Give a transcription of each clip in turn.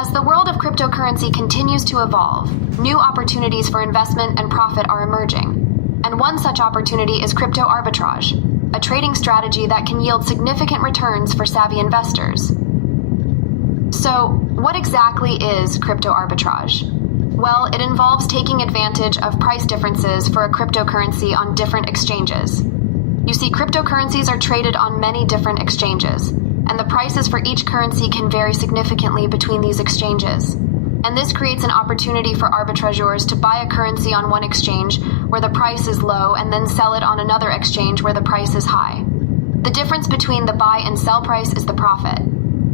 As the world of cryptocurrency continues to evolve, new opportunities for investment and profit are emerging. And one such opportunity is crypto arbitrage, a trading strategy that can yield significant returns for savvy investors. So, what exactly is crypto arbitrage? Well, it involves taking advantage of price differences for a cryptocurrency on different exchanges. You see, cryptocurrencies are traded on many different exchanges, and the prices for each currency can vary significantly between these exchanges. And this creates an opportunity for arbitrageurs to buy a currency on one exchange where the price is low and then sell it on another exchange where the price is high. The difference between the buy and sell price is the profit.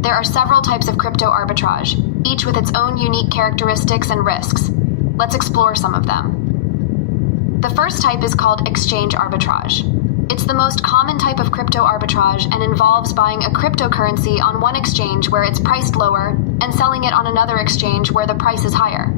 There are several types of crypto arbitrage, each with its own unique characteristics and risks. Let's explore some of them. The first type is called exchange arbitrage. It's the most common type of crypto arbitrage and involves buying a cryptocurrency on one exchange where it's priced lower and selling it on another exchange where the price is higher.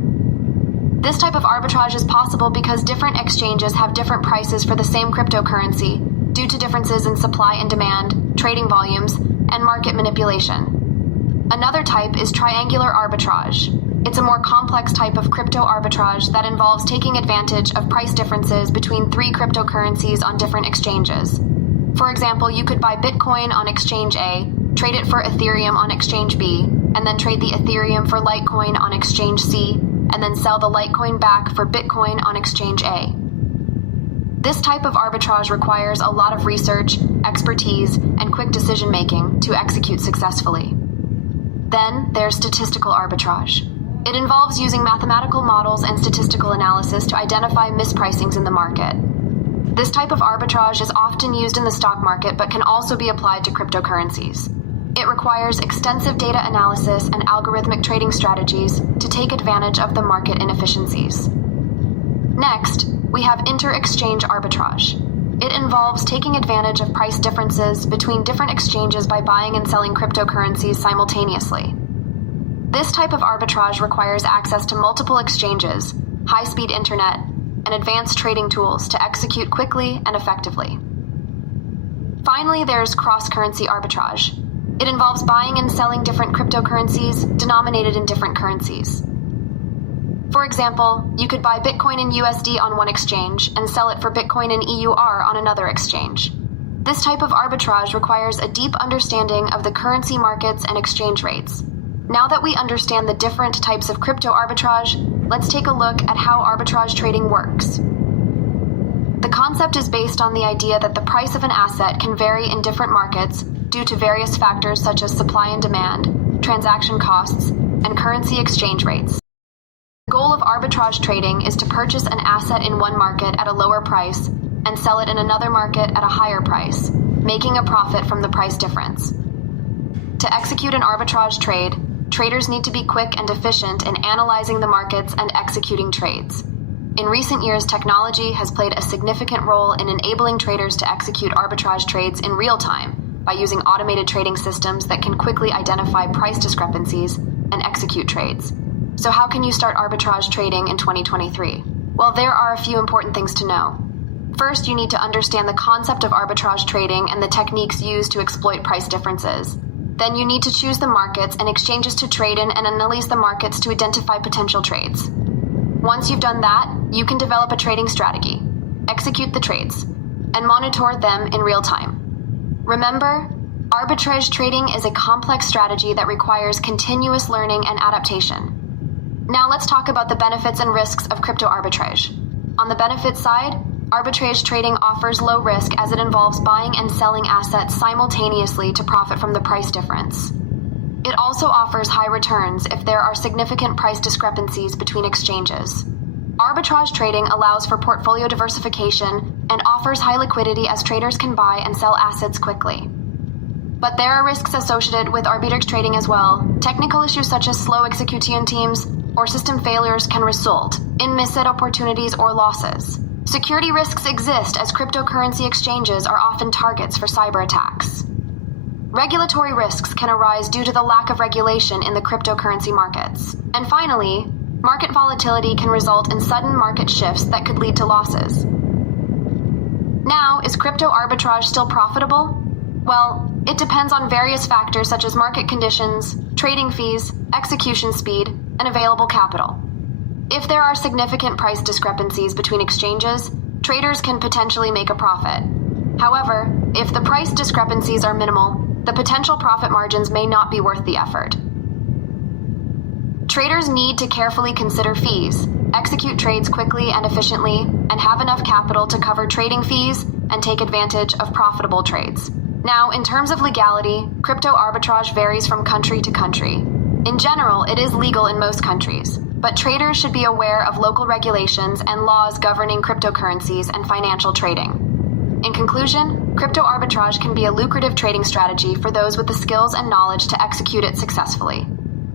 This type of arbitrage is possible because different exchanges have different prices for the same cryptocurrency due to differences in supply and demand, trading volumes, and market manipulation. Another type is triangular arbitrage. It's a more complex type of crypto arbitrage that involves taking advantage of price differences between three cryptocurrencies on different exchanges. For example, you could buy Bitcoin on exchange A, trade it for Ethereum on exchange B, and then trade the Ethereum for Litecoin on exchange C, and then sell the Litecoin back for Bitcoin on exchange A. This type of arbitrage requires a lot of research, expertise, and quick decision-making to execute successfully. Then there's statistical arbitrage. It involves using mathematical models and statistical analysis to identify mispricings in the market. This type of arbitrage is often used in the stock market but can also be applied to cryptocurrencies. It requires extensive data analysis and algorithmic trading strategies to take advantage of the market inefficiencies. Next, we have inter-exchange arbitrage. It involves taking advantage of price differences between different exchanges by buying and selling cryptocurrencies simultaneously. This type of arbitrage requires access to multiple exchanges, high-speed internet, and advanced trading tools to execute quickly and effectively. Finally, there's cross-currency arbitrage. It involves buying and selling different cryptocurrencies denominated in different currencies. For example, you could buy Bitcoin in USD on one exchange and sell it for Bitcoin in EUR on another exchange. This type of arbitrage requires a deep understanding of the currency markets and exchange rates. Now that we understand the different types of crypto arbitrage, let's take a look at how arbitrage trading works. The concept is based on the idea that the price of an asset can vary in different markets due to various factors such as supply and demand, transaction costs, and currency exchange rates. The goal of arbitrage trading is to purchase an asset in one market at a lower price and sell it in another market at a higher price, making a profit from the price difference. To execute an arbitrage trade, traders need to be quick and efficient in analyzing the markets and executing trades. In recent years, technology has played a significant role in enabling traders to execute arbitrage trades in real time by using automated trading systems that can quickly identify price discrepancies and execute trades. So how can you start arbitrage trading in 2023? Well, there are a few important things to know. First, you need to understand the concept of arbitrage trading and the techniques used to exploit price differences. Then you need to choose the markets and exchanges to trade in and analyze the markets to identify potential trades. Once you've done that, you can develop a trading strategy, execute the trades, and monitor them in real time. Remember, arbitrage trading is a complex strategy that requires continuous learning and adaptation. Now let's talk about the benefits and risks of crypto arbitrage. On the benefits side, arbitrage trading offers low risk as it involves buying and selling assets simultaneously to profit from the price difference. It also offers high returns if there are significant price discrepancies between exchanges. Arbitrage trading allows for portfolio diversification and offers high liquidity as traders can buy and sell assets quickly. But there are risks associated with arbitrage trading as well. Technical issues such as slow execution teams or system failures can result in missed opportunities or losses. Security risks exist as cryptocurrency exchanges are often targets for cyber attacks. Regulatory risks can arise due to the lack of regulation in the cryptocurrency markets. And finally, market volatility can result in sudden market shifts that could lead to losses. Now, is crypto arbitrage still profitable? Well, It depends on various factors such as market conditions, trading fees, execution speed, and available capital. If there are significant price discrepancies between exchanges, traders can potentially make a profit. However, if the price discrepancies are minimal, the potential profit margins may not be worth the effort. Traders need to carefully consider fees, execute trades quickly and efficiently, and have enough capital to cover trading fees and take advantage of profitable trades. Now, in terms of legality, crypto arbitrage varies from country to country. In general, it is legal in most countries, but traders should be aware of local regulations and laws governing cryptocurrencies and financial trading. In conclusion, crypto arbitrage can be a lucrative trading strategy for those with the skills and knowledge to execute it successfully.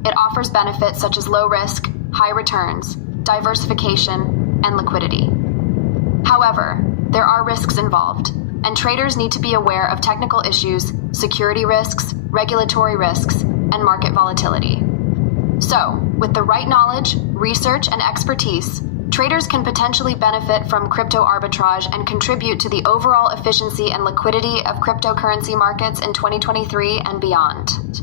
It offers benefits such as low risk, high returns, diversification, and liquidity. However, there are risks involved, and traders need to be aware of technical issues, security risks, regulatory risks, and market volatility. So, with the right knowledge, research, and expertise, traders can potentially benefit from crypto arbitrage and contribute to the overall efficiency and liquidity of cryptocurrency markets in 2023 and beyond.